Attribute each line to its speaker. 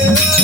Speaker 1: Yeah. Okay.